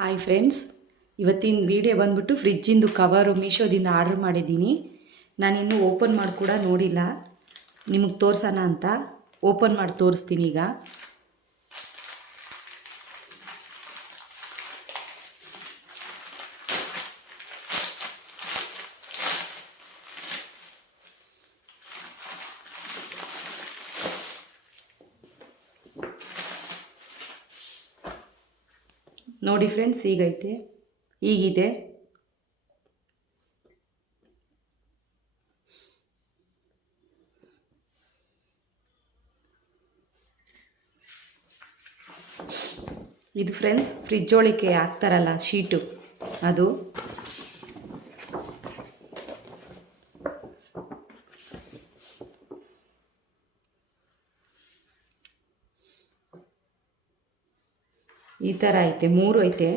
Hi friends, ಇವತ್ತಿನ video ಬಂದ್ಬಿಟ್ಟು ಫ್ರಿಜ್ಜಿಂದು cover ಮೀಶೋದಿಂದ order ಮಾಡಿದ್ದೀನಿ. ನಾನಿನ್ನೂ ಓಪನ್ ಮಾಡಿ ಕೂಡ ನೋಡಿಲ್ಲ. ನಿಮಗೆ ತೋರ್ಸೋಣ ಅಂತ ಓಪನ್ ಮಾಡಿ ತೋರಿಸ್ತೀನಿ ಈಗ. ನೋಡಿ ಫ್ರೆಂಡ್ಸ್, ಈಗಿದೆ. ಇದು ಫ್ರೆಂಡ್ಸ್ ಫ್ರಿಜ್ ಒಳಗೆ ಹಾಕ್ತಾರಲ್ಲ ಶೀಟು, ಅದು. ಈ ಥರ ಐತೆ, 3 ಐತೆ.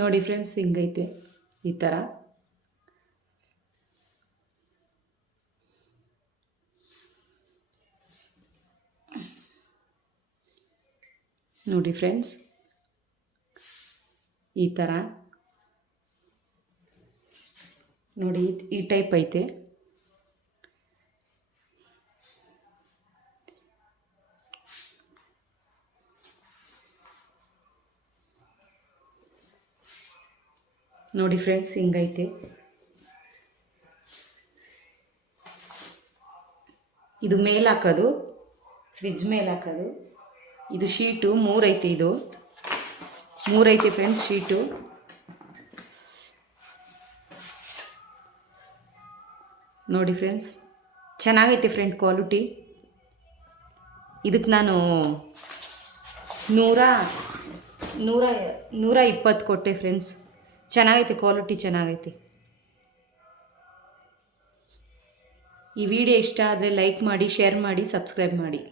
ನೋಡಿ ಫ್ರೆಂಡ್ಸ್, ಹಿಂಗೈತೆ ಈ ಥರ. ನೋಡಿ ಫ್ರೆಂಡ್ಸ್, ಈ ಥರ ನೋಡಿ, ಈ ಟೈಪ್ ಐತೆ. ನೋಡಿ ಫ್ರೆಂಡ್ಸ್, ಹಿಂಗೈತೆ. ಇದು ಮೇಲೆ ಹಾಕೋದು, ಫ್ರಿಜ್ ಮೇಲೆ ಹಾಕೋದು. ಇದು ಶೀಟು 3 ಐತೆ. ಇದು 3 ಐತೆ ಫ್ರೆಂಡ್ಸ್ ಶೀಟು. ನೋಡಿ ಫ್ರೆಂಡ್ಸ್, ಚೆನ್ನಾಗೈತೆ ಫ್ರೆಂಡ್ ಕ್ವಾಲಿಟಿ. ಇದಕ್ಕೆ ನಾನು 120 ಕೊಟ್ಟೆ ಫ್ರೆಂಡ್ಸ್. ಚೆನ್ನಾಗೈತೆ ಕ್ವಾಲಿಟಿ, ಚೆನ್ನಾಗೈತೆ. ಈ ವಿಡಿಯೋ ಇಷ್ಟ ಆದರೆ ಲೈಕ್ ಮಾಡಿ, ಶೇರ್ ಮಾಡಿ, ಸಬ್ಸ್ಕ್ರೈಬ್ ಮಾಡಿ.